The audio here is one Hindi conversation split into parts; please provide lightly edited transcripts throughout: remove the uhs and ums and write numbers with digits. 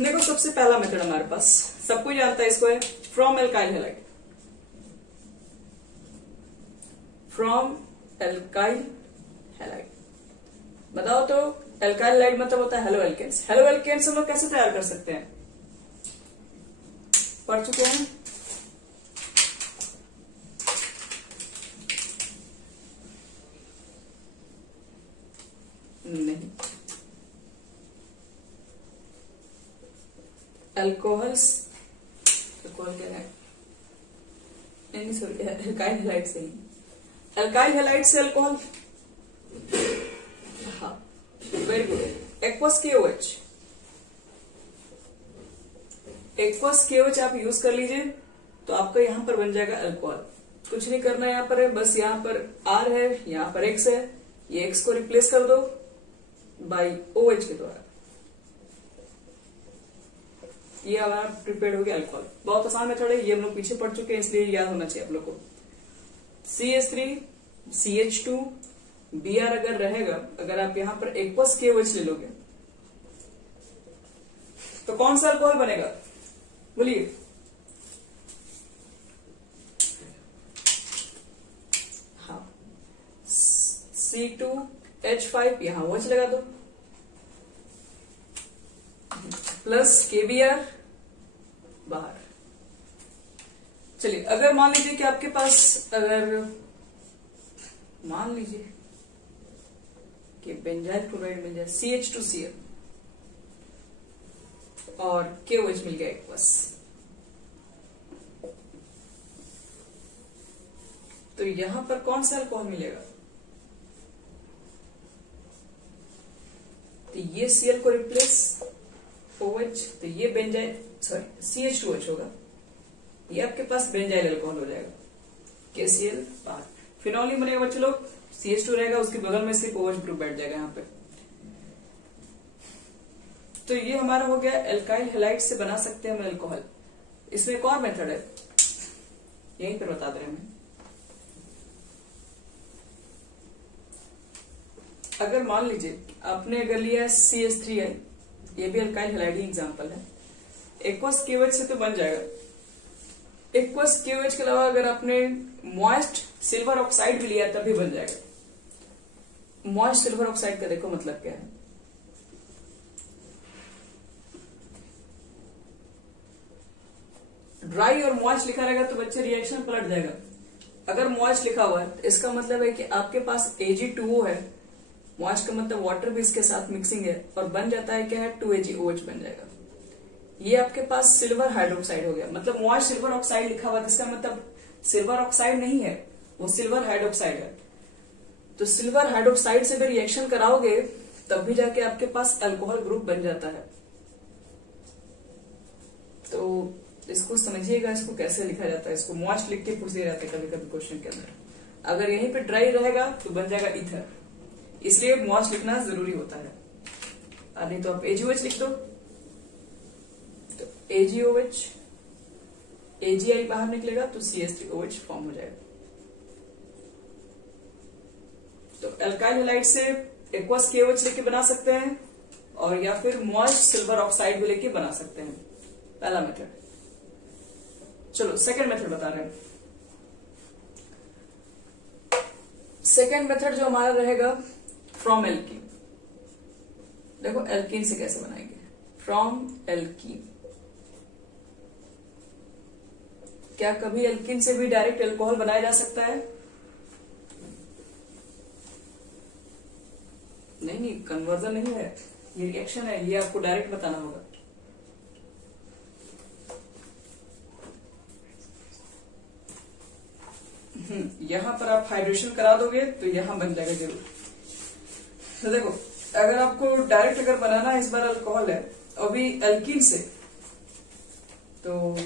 देखो सबसे पहला मेथड हमारे पास सबको जानता है, इसको है from alkyl halide. From alkyl halide बताओ तो एल्काइल हैलाइड मतलब होता है हेलो एल्केन्स। हेलो एल्केन्स हम लोग कैसे तैयार कर सकते हैं, पढ़ चुके हैं। नहीं, अल्कोहल्स, अल्कोहल क्या है, नहीं सॉरी, एल्काइल हैलाइड से ही, एल्काइल हैलाइड से अल्कोहल। हाँ very good. Aqueous KOH, aqueous KOH आप यूज कर लीजिए तो आपका यहां पर बन जाएगा अल्कोहल। कुछ नहीं करना यहां पर है, बस यहां पर R है, यहां पर X है, ये X को रिप्लेस कर दो बाई OH के द्वारा, ये हमारा प्रिपेयर्ड हो गया अल्कोहल। बहुत आसान मेथड है, ये हम लोग पीछे पढ़ चुके हैं इसलिए याद होना चाहिए आप लोग को। CH3 CH2 Br अगर रहेगा, अगर आप यहां पर एक्वस KOH ले लोगे तो कौन सा अल्कोहल बनेगा बोलिए। हाँ C2H5 यहां OH लगा दो प्लस KBr बाहर। चलिए अगर मान लीजिए कि आपके पास, अगर मान लीजिए कि बेंजाइल क्लोराइड मिल जाए CH2Cl और KOH मिल गया एक्वस, तो यहां पर कौन सा अल्कोहल मिलेगा, तो ये Cl को रिप्लेस OH, तो ये बेंजाइल सॉरी CH2H होगा, ये आपके पास बेंजाइल अल्कोहल हो जाएगा, KCl बाहर। फिनॉल नहीं बनेगा बच्चे लोग, CH2 रहेगा, उसके बगल में सिर्फ OH ग्रुप बैठ जाएगा यहाँ पे। तो ये हमारा हो गया एल्काइल हैलाइड से बना सकते हैं हम अल्कोहल। इसमें एक और मेथड है, यहीं पर बता दे रहे हैं। अगर मान लीजिए आपने अगर लिया CH3I, ये भी अल्काइल हैलाइड ही एग्जांपल है, एक्वस KOH से तो बन जाएगा। एक्वस KOH के अलावा अगर आपने मॉइस्ट सिल्वर ऑक्साइड भी लिया तब भी बन जाएगा। मॉइस्ट सिल्वर ऑक्साइड का देखो मतलब क्या है, ड्राई और मॉइस्ट लिखा रहेगा तो बच्चे रिएक्शन पलट जाएगा। अगर मॉइस्ट लिखा हुआ है इसका मतलब है कि आपके पास Ag2O है, मॉइस्ट का मतलब वाटर भी इसके साथ मिक्सिंग है, और बन जाता है क्या है 2AgOH बन जाएगा। ये आपके पास सिल्वर हाइड्रोक्साइड हो गया, मतलब मॉइस्ट सिल्वर ऑक्साइड लिखा हुआ है, इसका मतलब सिल्वर ऑक्साइड नहीं है, वो सिल्वर हाइड्रोक्साइड है। तो सिल्वर हाइड्रोक्साइड से भी रिएक्शन कराओगे तब भी जाके आपके पास अल्कोहल ग्रुप बन जाता है। तो इसको समझिएगा, इसको कैसे लिखा जाता है। इसको मॉइस्ट लिख के पूछ दिया जाता है कभी कभी क्वेश्चन के अंदर। अगर यहीं पे ड्राई रहेगा तो बन जाएगा ईथर, इसलिए मॉइस्ट लिखना जरूरी होता है। नहीं तो आप AgOH लिख दो, तो AgOH, AgI बाहर निकलेगा तो CH3OH फॉर्म हो जाएगा। तो एल्काइल हैलाइड से एक्वस KOH लेके बना सकते हैं, और या फिर मॉइस्ट सिल्वर ऑक्साइड भी लेके बना सकते हैं, पहला मेथड। चलो सेकंड मेथड बता रहे हैं। सेकंड मेथड जो हमारा रहेगा फ्रॉम एल्कीन। देखो एल्कीन से कैसे बनाएंगे, फ्रॉम एल्कीन। क्या कभी एल्कीन से भी डायरेक्ट अल्कोहल बनाया जा सकता है? नहीं, कन्वर्जन नहीं है, ये रिएक्शन है, ये आपको डायरेक्ट बताना होगा। यहां पर आप हाइड्रेशन करा दोगे तो यहां बन जाएगा जरूर। तो देखो अगर आपको डायरेक्ट अगर बनाना है, इस बार अल्कोहल है अभी एल्कीन से, तो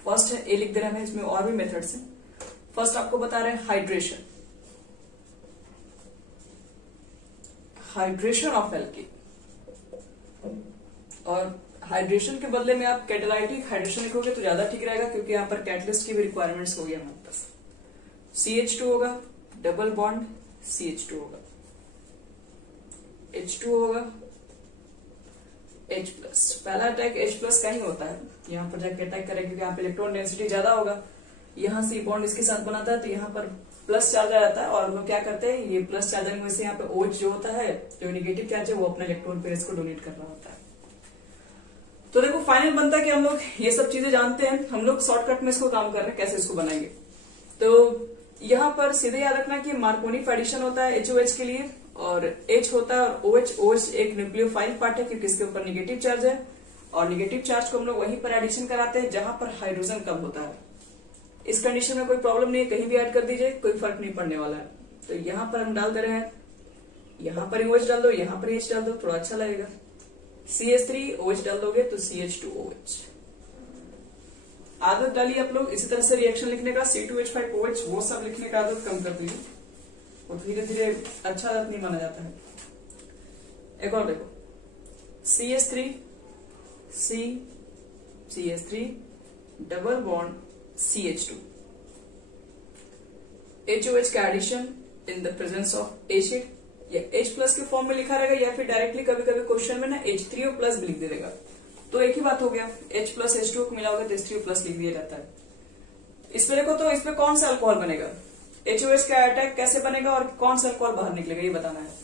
फर्स्ट है ए लिख दे रहे हैं, इसमें और भी मेथड्स हैं। फर्स्ट आपको बता रहे हैं हाइड्रेशन, हाइड्रेशन ऑफ एल्कीन। और हाइड्रेशन के बदले में आप कैटालाइटिक हाइड्रेशन लिखोगे तो ज्यादा ठीक रहेगा, क्योंकि यहाँ पर कैटलिस्ट की भी रिक्वायरमेंट्स होगी हमारे पास। CH2 होगा, डबल बॉन्ड CH2 होगा, H2 होगा, H प्लस। पहला अटैक H प्लस का ही होता है, यहाँ पर जाके अटैक करेगा क्योंकि यहाँ पे इलेक्ट्रॉन डेंसिटी ज्यादा होगा, यहाँ से बॉन्ड इसके साथ बनाता है तो यहाँ पर प्लस चार्ज आ जाता है और हम लोग क्या करते हैं, ये प्लस चार्ज आने की वजह से यहाँ पे OH जो होता है, जो नेगेटिव चार्ज है, वो अपने इलेक्ट्रॉन पेयर्स को डोनेट कर रहा होता है। तो देखो फाइनल बनता है कि हम लोग ये सब चीजें जानते हैं, हम लोग शॉर्टकट में इसको काम कर रहे हैं, कैसे इसको बनाएंगे। तो यहाँ पर सीधे याद रखना कि मार्कोनी एडिशन होता है HOH के लिए, और H होता है और OH एक न्यूक्लियोफाइल पार्ट है क्योंकि इसके ऊपर निगेटिव चार्ज है, और निगेटिव चार्ज को हम लोग वहीं पर एडिशन कराते हैं जहां पर हाइड्रोजन कम होता है। इस कंडीशन में कोई प्रॉब्लम नहीं है, कहीं भी ऐड कर दीजिए, कोई फर्क नहीं पड़ने वाला है। तो यहाँ पर हम डाल दे रहे हैं, यहाँ पर OH डाल दो, यहाँ पर H डाल दो, थोड़ा अच्छा लगेगा। CH3OH डाल दोगे तो CH2OH। आदत डालिए आप लोग इसी तरह से रिएक्शन लिखने का, C2H5OH वो सब लिखने का आदत कम कर दीजिए, वो धीरे धीरे अच्छा आदत नहीं माना जाता है। एक और देखो, CH3 CH3 double bond CH2, HOH का addition in the presence of acid, या H प्लस के फॉर्म में लिखा रहेगा, या फिर डायरेक्टली कभी कभी क्वेश्चन में ना H3O प्लस भी लिख दे देगा, तो एक ही बात हो गया, H प्लस H2O को मिला होगा तो H3O प्लस लिख दिया जाता है। इसमें देखो तो इसमें कौन सा अल्कोहल बनेगा, HOH का अटैक कैसे बनेगा और कौन सा अल्कोहल बाहर निकलेगा, ये बताना है।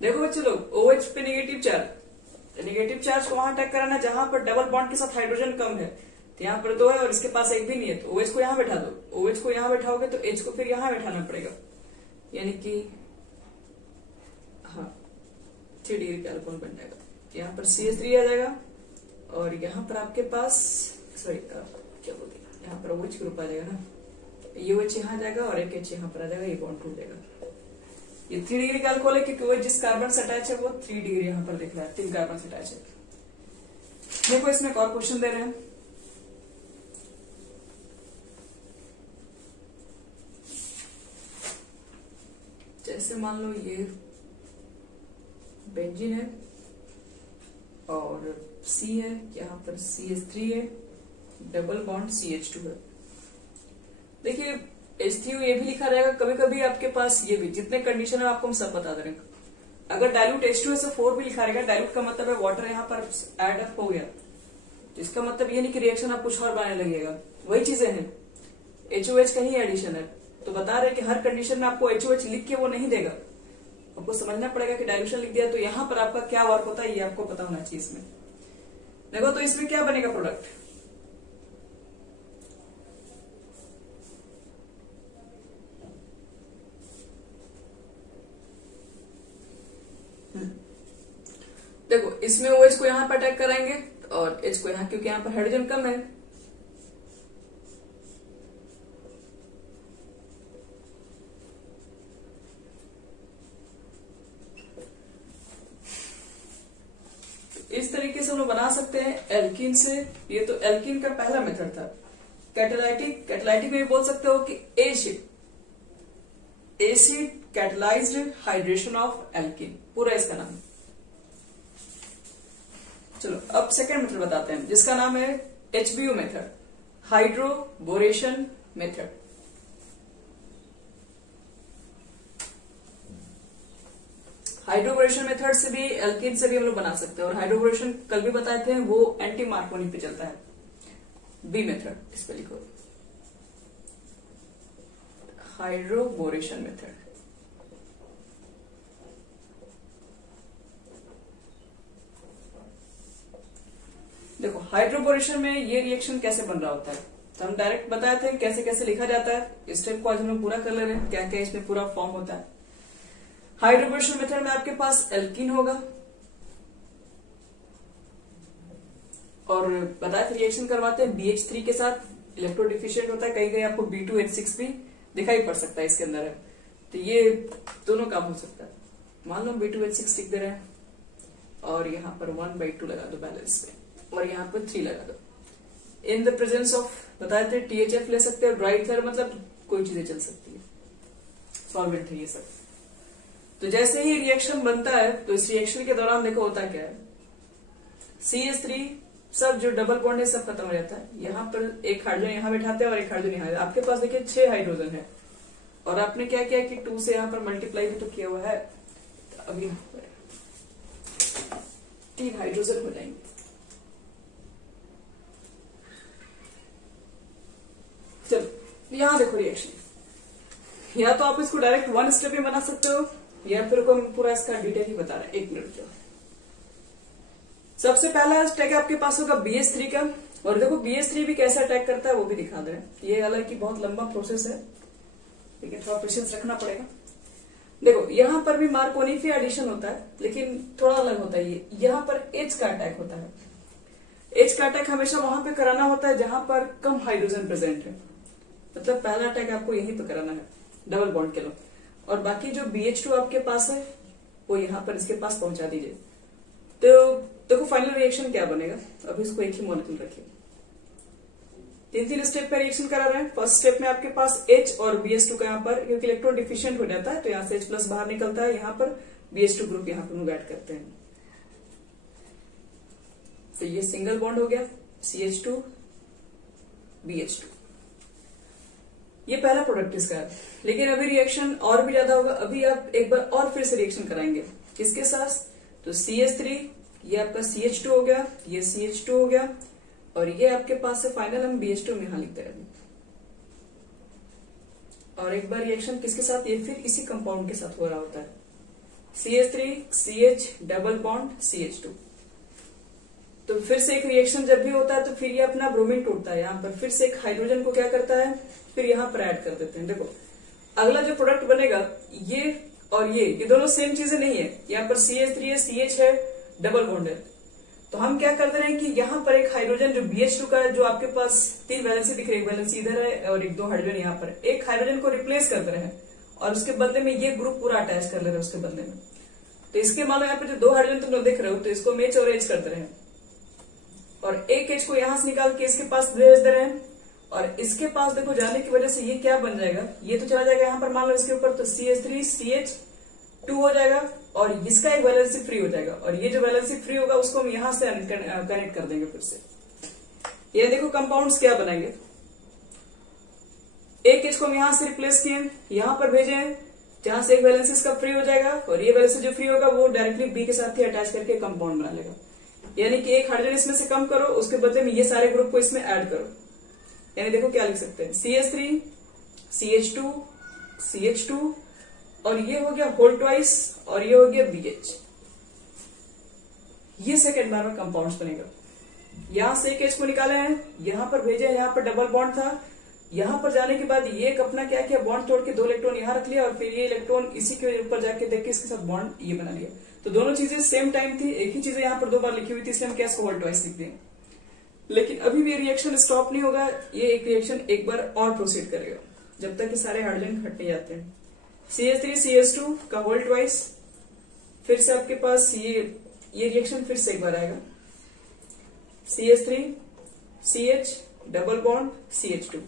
देखो बच्चे लोग, OH पे नेगेटिव चार्ज, नेगेटिव चार्ज को वहां अटैक कराना जहां पर डबल बॉन्ड के साथ हाइड्रोजन कम है, तो यहाँ पर 2 है और इसके पास एक भी नहीं है, तो OH को यहाँ बैठा दो, OH को यहाँ बैठाओगे तो H को फिर यहाँ बैठाना पड़ेगा, यानी कि हाँ 3 डिग्री का अल्कोहल बन जाएगा। यहाँ पर CH3 आ जाएगा और यहाँ पर आपके पास सॉरी क्या बोलते हैं, यहाँ पर OH ग्रुप आ जाएगा ना, ये OH यहाँ जाएगा और एक H यहाँ पर आ जाएगा, ये बॉन्ड टूट जाएगा। ये 3 डिग्री का अल्कोहल है क्योंकि वो जिस कार्बन से अटैच है वो 3 डिग्री यहाँ पर लिख रहा है, 3 कार्बन से अटैच है। देखो इसमें एक और क्वेश्चन दे रहे हैं, जैसे मान लो ये बेंजीन है और C है, यहाँ पर CH3 है, डबल बॉन्ड CH2 है। देखिए H3O ये भी लिखा रहेगा, कभी कभी आपके पास ये भी, जितने कंडीशन है आपको हम सब बता दे रहे हैं। अगर डाइल्यूट H2SO4 भी लिखा रहेगा, डाइल्यूट का मतलब है वाटर यहाँ पर एड अप हो गया, तो इसका मतलब ये नहीं कि रिएक्शन आप कुछ और बनाने लगेगा, वही चीजें हैं, HOH का ही एडिशन है। तो बता रहे कि हर कंडीशन में आपको HOH लिख के वो नहीं देगा, आपको समझना पड़ेगा कि डाइल्यूशन लिख दिया तो यहाँ पर आपका क्या वर्क होता है ये आपको पता होना चाहिए। इसमें देखो तो इसमें क्या बनेगा प्रोडक्ट, देखो इसमें OH को यहाँ पर अटैक कराएंगे और H को यहाँ, क्योंकि यहाँ पर हाइड्रोजन कम है, इस तरीके से हम लोग बना सकते हैं एल्कीन से। ये तो एल्कीन का पहला मेथड था। कैटालाइटिक, कैटालाइटिक में भी बोल सकते हो कि acid catalysed hydration of alkene, पूरा इसका नाम। चलो अब सेकेंड मेथड बताते हैं जिसका नाम है HBO method, hydroboration method. Hydroboration method से भी एल्कीन से भी हम लोग बना सकते हैं, और हाइड्रोबोरेशन कल भी बताए थे वो एंटी मार्कोनी पे चलता है, बी मेथड इस पे लिखो, हाइड्रोबोरेशन मेथड। देखो हाइड्रोबोरेशन में ये रिएक्शन कैसे बन रहा होता है, तो हम डायरेक्ट बताए थे कैसे कैसे लिखा जाता है, इस स्टेप को आज हम लोग पूरा कर ले रहे हैं, क्या क्या इसमें पूरा फॉर्म होता है। हाइड्रोबोरेशन मेथड में आपके पास एल्कीन होगा और बताया था रिएक्शन करवाते हैं BH3 के साथ, इलेक्ट्रो डिफिशिएंट होता है, कहीं कहीं आपको B2H6 भी दिखाई पड़ सकता है इसके अंदर है, तो ये दोनों काम हो सकता है। मान लो B2H6 लिख दे रहे हैं और यहाँ पर 1/2 लगा दो बैलेंस पे, और यहाँ पर 3 लगा दो। इन द प्रेजेंस ऑफ बताए थे THF ले सकते हो, ड्राई ईथर मतलब कोई चीजें चल सकती है, सॉल्वेंट है ये सब। तो जैसे ही रिएक्शन बनता है तो इस रिएक्शन के दौरान देखो होता क्या है, CH3 सब जो डबल बॉन्ड है सब खत्म हो जाता है। यहाँ पर एक हाइड्रोजन यहाँ बैठाते हैं और एक हाइड्रोजन यहाँ। आपके पास देखिए 6 हाइड्रोजन है और आपने क्या किया कि 2 से यहाँ पर मल्टीप्लाई भी तो किया हुआ है। तो अभी 3 हाइड्रोजन हो जाएंगे। चलो यहाँ देखो रिएक्शन, या तो आप इसको डायरेक्ट 1 स्टेप में बना सकते हो या फिर को पूरा इसका डिटेल ही बता रहा है। 1 मिनट जो सबसे पहला अटैक आपके पास होगा BH3 का, और देखो BH3 भी कैसे अटैक करता है वो भी दिखा दे रहे हैं। ये हालांकि बहुत लंबा प्रोसेस है लेकिन थोड़ा पेशेंस रखना पड़ेगा। देखो यहाँ पर भी मार्कोनी एडिशन होता है लेकिन थोड़ा अलग होता है। ये यहाँ पर H का अटैक होता है। H का अटैक हमेशा वहां पे कराना होता है जहां पर कम हाइड्रोजन प्रेजेंट है, मतलब पहला अटैक आपको यहीं पे कराना है डबल बॉन्ड के लिए, और बाकी जो BH2 आपके पास है वो यहाँ पर इसके पास पहुंचा दीजिए। तो देखो फाइनल रिएक्शन क्या बनेगा। अभी इसको एक ही मॉलिक्यूल रखिए। 3 स्टेप पे रिएक्शन करा रहे हैं। फर्स्ट स्टेप में आपके पास H और BH2 का यहाँ पर क्योंकि इलेक्ट्रॉन डिफिशिएंट हो जाता है तो यहाँ से H+ बाहर निकलता है, यहाँ पर BH2 ग्रुप यहाँ पर ऐड करते हैं। तो ये सिंगल बॉन्ड हो गया CH2 BH2, ये पहला प्रोडक्ट इसका है। लेकिन अभी रिएक्शन और भी ज्यादा होगा। अभी आप एक बार और फिर से रिएक्शन कराएंगे किसके साथ, तो CH3, ये आपका CH2 हो गया, ये CH2 हो गया, और ये आपके पास से फाइनल हम BH2 में यहां लिखते रहेंगे। और एक बार रिएक्शन किसके साथ, ये फिर इसी कंपाउंड के साथ हो रहा होता है। CH3 CH double bond CH2। तो फिर से एक रिएक्शन जब भी होता है तो फिर ये अपना ब्रोमीन टूटता है, यहाँ पर फिर से एक हाइड्रोजन को क्या करता है, फिर यहाँ पर ऐड कर देते हैं। देखो अगला जो प्रोडक्ट बनेगा ये और ये दोनों सेम चीजें नहीं है। यहाँ पर CH3 है, CH है, डबल बॉन्ड है। तो हम क्या कर दे रहे हैं कि यहाँ पर एक हाइड्रोजन जो BH2 का है, जो आपके पास 3 वैलेंसी दिख रही है, वैलेंसी इधर है और 1-2 हाइड्रोजन यहाँ पर, एक हाइड्रोजन को रिप्लेस कर दे रहे हैं और उसके बदले में ये ग्रुप पूरा अटैच कर ले रहे हैं उसके बदले में। तो इसके मान लो यहाँ पे जो 2 हाइड्रोजन तुम लोग देख रहे हो तो इसको हम H और H कर दे रहे हैं, और एक H को यहां से निकाल के इसके पास भेज दे रहे हैं, और इसके पास देखो जाने की वजह से ये क्या बन जाएगा, ये तो चला जाएगा यहाँ पर मान लो इसके ऊपर, तो CH3 CH2 हो जाएगा और इसका एक वैलेंसी फ्री हो जाएगा, और ये जो वैलेंसी फ्री होगा उसको हम यहां से कनेक्ट कर देंगे फिर से। ये देखो कंपाउंड्स क्या बनाएंगे, एक H को हम यहां से रिप्लेस किए, यहां पर भेजे, जहां से एक वैलेंसी इसका फ्री हो जाएगा, और ये वैलेंसी जो फ्री होगा वो डायरेक्टली B के साथ ही अटैच करके कंपाउंड बना लेगा। यानी कि एक हाइड्रोजन इसमें से कम करो, उसके बदले में ये सारे ग्रुप को इसमें ऐड करो। यानी देखो क्या लिख सकते हैं, CH3 CH2 CH2, और ये हो गया होल ट्वाइस, और ये हो गया BH। ये सेकेंड बार में कंपाउंड्स बनेगा। यहां से एक H को निकाले हैं, यहां पर भेजे, यहां पर डबल बॉन्ड था, यहां पर जाने के बाद ये एक अपना क्या किया, बॉन्ड तोड़ के 2 इलेक्ट्रॉन यहां रख लिया, और फिर ये इलेक्ट्रॉन इसी के ऊपर जाके देख के इसके साथ बॉन्ड ये बना लिया। तो दोनों चीजें सेम टाइम थी, एक ही चीजें यहाँ पर 2 बार लिखी हुई थी, इसलिए हम क्या इसको होल ट्वाइस लिख दें। लेकिन अभी भी रिएक्शन स्टॉप नहीं होगा, ये एक रिएक्शन एक बार और प्रोसीड करेगा जब तक कि सारे हाइड्रोजन हट नहीं जाते हैं। CH3 CH2 का होल ट्वाइस, फिर से आपके पास ये रिएक्शन फिर से एक बार आएगा, CH3 CH double bond CH2,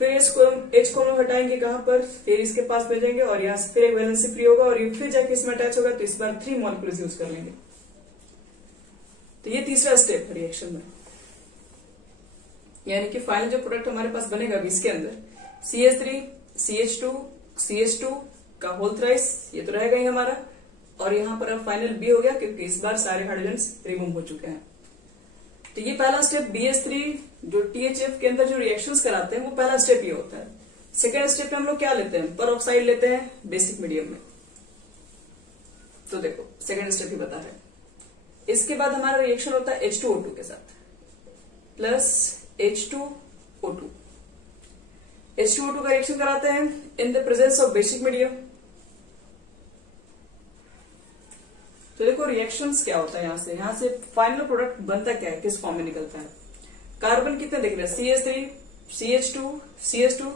फिर H को हम हटाएंगे कहां पर, फिर इसके पास भेजेंगे, और यहाँ से फिर एक वैलेंसी फ्री होगा, और ये फिर जाके इसमें अटैच होगा, तो इस बार 3 मॉलिक्यूल्स यूज कर लेंगे। तो ये तीसरा स्टेप है रिएक्शन में। यानी कि फाइनल जो प्रोडक्ट हमारे पास बनेगा इसके अंदर CH3 CH2 का होल थ्राइस, ये तो रहेगा ही हमारा, और यहाँ पर अब फाइनल B हो गया क्योंकि इस बार सारे हाइड्रोजन रिमूव हो चुके हैं। तो ये पहला स्टेप BH3 जो THF के अंदर जो रिएक्शंस कराते हैं वो पहला स्टेप ये होता है। सेकेंड स्टेप में हम लोग क्या लेते हैं, पर ऑक्साइड लेते हैं बेसिक मीडियम में। तो देखो सेकेंड स्टेप ही बता रहे हैं। इसके बाद हमारा रिएक्शन होता है H2O2 के साथ प्लस H2O2। H2O2 का रिएक्शन कराते हैं इन the presence of basic medium. तो देखो रिएक्शंस क्या होता है, यहां से फाइनल प्रोडक्ट बनता क्या है, किस फॉर्म में निकलता है। कार्बन कितने दिख रहे हैं, CH3 CH2 CH2,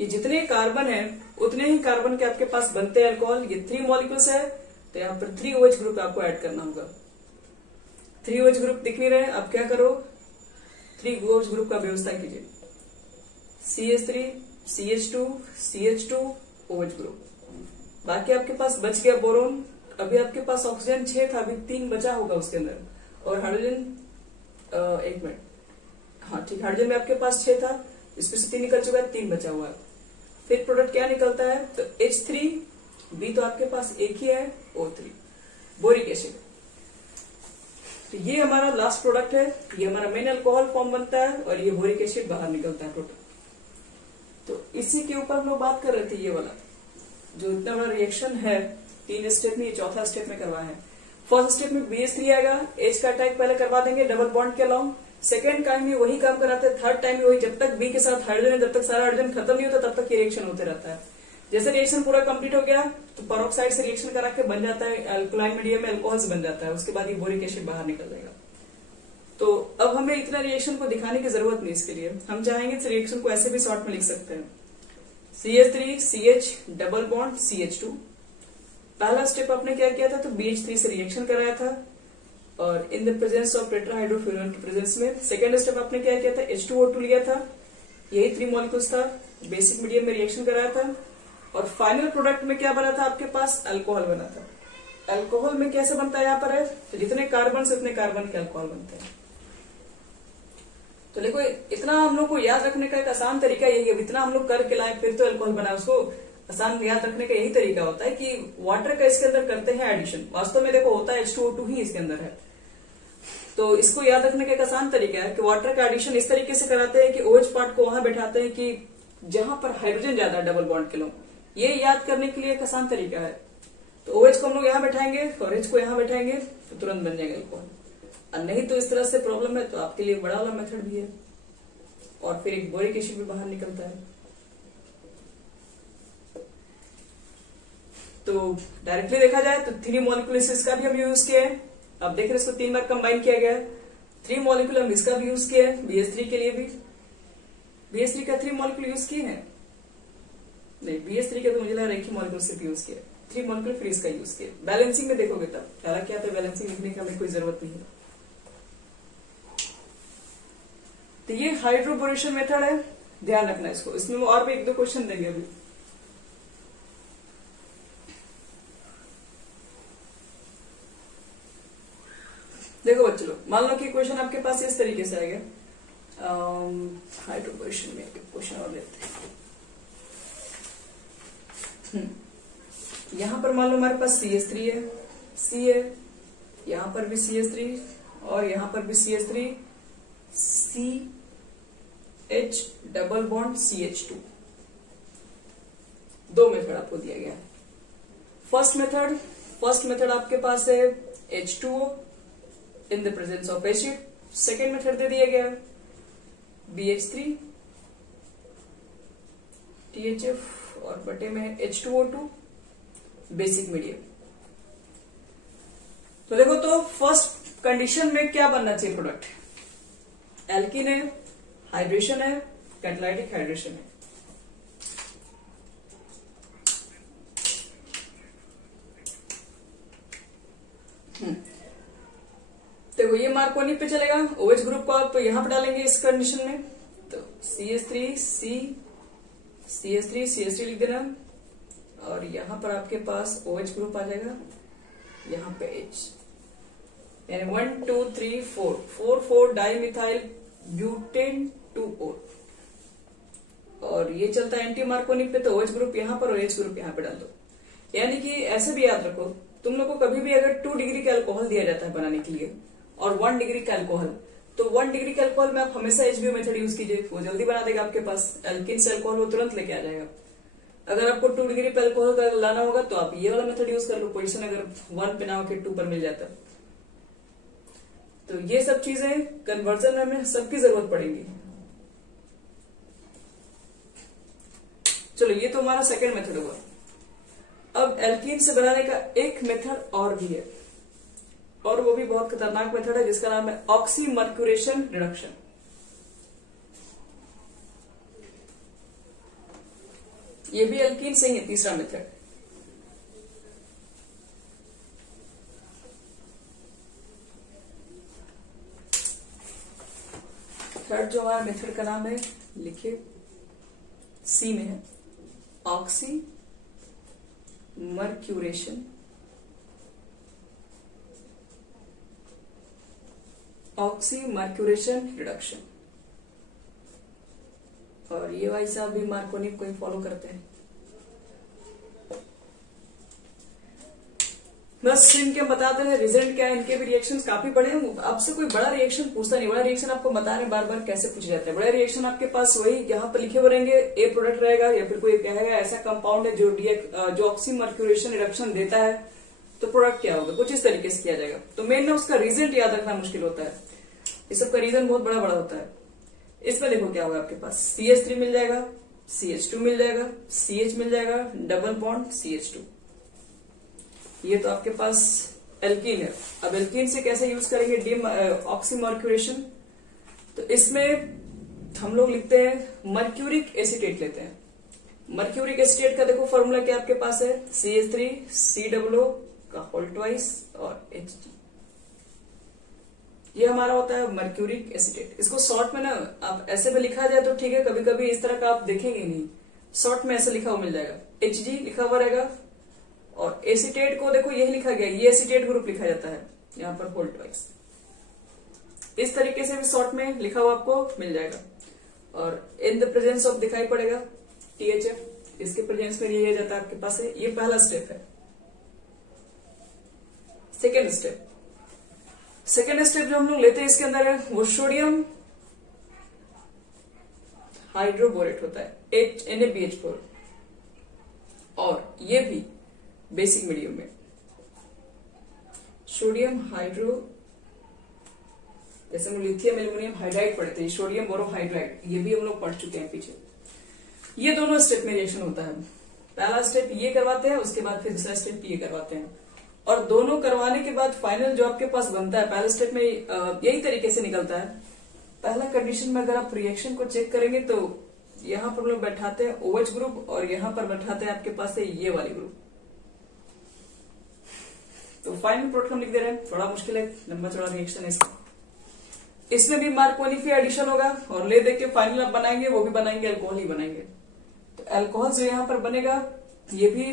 ये जितने कार्बन है उतने ही कार्बन के आपके पास बनते हैं अल्कोहल। ये 3 मॉलिक्यूल्स है, तो यहाँ पर 3OH ग्रुप आपको ऐड करना होगा। 3OH ग्रुप दिख नहीं रहे, अब क्या करो, 3OH ग्रुप का व्यवस्था कीजिए, CH3 CH2 CH2 OH group. बाकी आपके पास बच गया बोरोन। अभी आपके पास ऑक्सीजन 6 था, अभी 3 बचा होगा उसके अंदर, और हाइड्रोजन एक मिनट, हाँ ठीक, हाइड्रोजन में आपके पास 6 था, इसमें से 3 निकल चुका है, 3 बचा हुआ है। फिर प्रोडक्ट क्या निकलता है, तो H3B तो आपके पास एक ही है, O3 बोरिक एसिड। तो ये हमारा लास्ट प्रोडक्ट है, ये हमारा मेन अल्कोहल फॉर्म बनता है और ये बोरिक एसिड बाहर निकलता है टोटल। तो इसी के ऊपर हम लोग बात कर रहे थे, ये वाला जो इतना बड़ा रिएक्शन है 3 स्टेप में, ये चौथा स्टेप में करवाया है। फर्स्ट स्टेप में BH3 आएगा, H का अटैक पहले करवा देंगे डबल बॉन्ड के अलाउंग, सेकेंड टाइम में वही काम कराते हैं, थर्ड टाइम में वही, जब तक B के साथ हाइड्रोजन है, जब तक सारा हाइड्रोजन खत्म नहीं होता तब तक ये रिएक्शन होते रहता है। जैसे रिएक्शन पूरा कंप्लीट हो गया तो पेरोक्साइड से रिएक्शन करा के बन जाता है अल्कलाइन मीडियम में अल्कोहल्स बन जाता है, उसके बाद ये बोरिक एसिड बाहर निकल जाएगा। तो अब हमें इतना रिएक्शन को दिखाने की जरूरत नहीं, इसके लिए हम चाहेंगे इस रिएक्शन को ऐसे भी शॉर्ट में लिख सकते हैं, CH3CH डबल बॉन्ड CH2। पहला स्टेप आपने क्या किया था, तो BH3 से रिएक्शन कराया था और इन द प्रेजेंस ऑफ टेट्राहाइड्रोफ्यूरॉन की प्रेजेंस में। सेकेंड स्टेप आपने क्या किया था, H2O2 लिया था, यही 3 मॉलिक्यूल्स था, बेसिक मीडियम में रिएक्शन कराया था और फाइनल प्रोडक्ट में क्या बना था आपके पास, अल्कोहल बना था। अल्कोहल में कैसे बनता है, यहाँ पर है तो जितने कार्बन से उतने कार्बन के अल्कोहल बनते हैं। तो देखो इतना हम लोग को याद रखने का एक आसान तरीका यही है, इतना हम लोग करके लाए फिर तो अल्कोहल बना, उसको आसान याद रखने का यही तरीका होता है कि वाटर का इसके अंदर करते हैं एडिशन, वास्तव में देखो होता है H2O2 ही इसके अंदर है। तो इसको याद रखने का एक आसान तरीका है कि वाटर का एडिशन इस तरीके से कराते हैं कि OH पार्ट को वहां बैठाते हैं कि जहां पर हाइड्रोजन ज्यादा है डबल बॉन्ड के लोग, ये याद करने के लिए एक आसान तरीका है। तो OH को हम लोग यहाँ बैठाएंगे और H को यहाँ बैठाएंगे तो तुरंत बन जाएगा अल्कोहल। और नहीं तो इस तरह से प्रॉब्लम है तो आपके लिए बड़ा वाला मेथड भी है और फिर एक बोरिक एसिड भी बाहर निकलता है। तो डायरेक्टली देखा जाए तो 3 मॉलिक्यूल इसका भी हम यूज किया है, अब देख रहे हैं इसको 3 बार कंबाइन किया गया है। 3 मॉलिक्यूल हम इसका भी यूज किया है, BH3 के लिए भी, BH3 का 3 मॉलिक्यूल यूज किए हैं, नहीं BH3 का तो मुझे लग रहा है एक ही मॉलिक्यूल सिर्फ यूज किया, 3 मॉलिक्यूल फिर इसका यूज किया। बैलेंसिंग में देखोगे तब पहला क्या था, बैलेंसिंग लिखने का हमें कोई जरूरत नहीं है। तो ये हाइड्रोबोरेशन मेथड है, ध्यान रखना इसको, इसमें वो और भी 1-2 क्वेश्चन देंगे अभी। देखो बच्चों लोग, मान लो कि क्वेश्चन आपके पास इस तरीके से आएगा, हाइड्रोबोरेशन में एक क्वेश्चन और लेते हैं। यहां पर मान लो हमारे पास CH3 है, C है, यहां पर भी CH3 और यहां पर भी CH3, CH double bond CH2। 2 method आपको दिया गया है। फर्स्ट मेथड आपके पास है H2O in the presence of acid. Second method दे दिया गया BH3 THF और बटे में H2O2 बेसिक मीडियम। तो देखो, तो फर्स्ट कंडीशन में क्या बनना चाहिए प्रोडक्ट, एल्कीन है, हाइड्रेशन है, कैटालाइटिक हाइड्रेशन है। देखो ये मार्कोनी पे चलेगा, OH ग्रुप को आप यहां पर डालेंगे इस कंडीशन में, तो CH3 लिख देना और यहां पर आपके पास OH ग्रुप आ जाएगा, यहां पे H, यानी 1 2 3 4 डाइमिथाइल ब्यूटेन 2O। और ये चलता है एंटी मार्कोनी पे, तो OH ग्रुप यहां पर और H ग्रुप यहां पे डाल दो। यानी कि ऐसे भी याद रखो, तुम लोग को कभी भी अगर 2 डिग्री का अल्कोहल दिया जाता है बनाने के लिए और 1 डिग्री का अल्कोहल, तो 1 डिग्री के अल्कोहल में आप हमेशा HBO मेथड यूज कीजिए, वो जल्दी बना देगा आपके पास, एल्किन से अल्कोहल वो तुरंत लेके आ जाएगा। अगर आपको 2 डिग्री पे अल्कोहल का लाना होगा तो आप ये वाला मेथड यूज कर लो, पोजीशन अगर 1 पे ना होकर 2 पर मिल जाता है। तो ये सब चीजें कन्वर्जन में हमें सबकी जरूरत पड़ेगी। चलो ये तो हमारा सेकेंड मेथड हुआ। अब एल्कीन से बनाने का एक मेथड और भी है, और वो भी बहुत खतरनाक मेथड है, जिसका नाम है ऑक्सीमर्क्यूरेशन रिडक्शन। ये भी एल्कीन से ही है, तीसरा मेथड। थर्ड जो हमारा मेथड का नाम है, लिखिए, सी में है, ऑक्सीमर्क्यूरेशन ऑक्सीमर्क्यूरेशन रिडक्शन। और ये भाई साहब भी मार्कोनी को फॉलो करते हैं। बस इनके बताते हैं रिजल्ट क्या है। इनके भी रिएक्शंस काफी बड़े हैं। आपसे कोई बड़ा रिएक्शन पूछता नहीं। बड़ा रिएक्शन आपको बता रहे बार बार कैसे पूछ जाता है। बड़ा रिएक्शन आपके पास वही यहाँ पर लिखे हुए रहेंगे, ए प्रोडक्ट रहेगा या फिर कोई कहेगा ऐसा कंपाउंड है जो ऑक्सीमर्क्यूरेशन रिडक्शन देता है, तो प्रोडक्ट क्या होगा, कुछ इस तरीके से किया जाएगा। तो मेन ना उसका रिजल्ट याद रखना मुश्किल होता है। इस सब का रीजन बहुत बड़ा बड़ा होता है। इसमें देखो क्या होगा आपके पास, CH3 मिल जाएगा, CH2 मिल जाएगा, CH मिल जाएगा, डबल बॉन्ड CH2। ये तो आपके पास एल्कीन है। अब एल्कीन से कैसे यूज करेंगे डी ऑक्सीमर्क्यूरेशन, तो इसमें हम लोग लिखते हैं मर्क्यूरिक एसीटेट लेते हैं। मर्क्यूरिक एसीटेट का देखो फॉर्मूला क्या आपके पास है, CH3 COO का होल ट्वाइस और Hg। ये हमारा होता है मर्क्यूरिक एसीटेट। इसको शॉर्ट में ना आप ऐसे में लिखा जाए तो ठीक है, कभी कभी इस तरह का आप देखेंगे नहीं, शॉर्ट में ऐसे लिखा हुआ मिल जाएगा, Hg लिखा हुआ रहेगा। और एसीटेट को देखो यही लिखा गया, ये एसीटेट ग्रुप लिखा जाता है यहाँ पर होल ट्वाइस। इस तरीके से भी शॉर्ट में लिखा हुआ आपको मिल जाएगा। और इन द प्रेजेंस ऑफ दिखाई पड़ेगा THF, इसके प्रेजेंस में लिया जाता है आपके पास है। ये पहला स्टेप है। सेकेंड स्टेप जो हम लोग लेते हैं इसके अंदर है वो सोडियम हाइड्रोबोरेट होता है, NaBH4। और ये भी बेसिक मीडियम में सोडियम हाइड्रो, जैसे हम लिथियम एल्यूमिनियम हाइड्राइड पढ़े थे, सोडियम बोरोहाइड्राइड, ये भी हम लोग पढ़ चुके हैं पीछे। ये दोनों स्टेप में रिएक्शन होता है। पहला स्टेप ये करवाते हैं, उसके बाद फिर दूसरा स्टेप ये करवाते हैं। और दोनों करवाने के बाद फाइनल जो आपके पास बनता है, पहले स्टेप में यही तरीके से निकलता है। पहला कंडीशन में अगर आप रिएक्शन को चेक करेंगे तो यहाँ पर लोग बैठाते हैं OH ग्रुप और यहाँ पर बैठाते हैं आपके पास है ये वाली ग्रुप। तो फाइनल प्रोडक्ट हम लिख दे रहे हैं, थोड़ा मुश्किल है, लंबा चौड़ा रिएक्शन है इसका। इसमें भी मार्कोनी एडिशन होगा और ले देख के फाइनल आप बनाएंगे, वो भी बनाएंगे अल्कोहल ही बनाएंगे। तो अल्कोहल जो यहाँ पर बनेगा, ये भी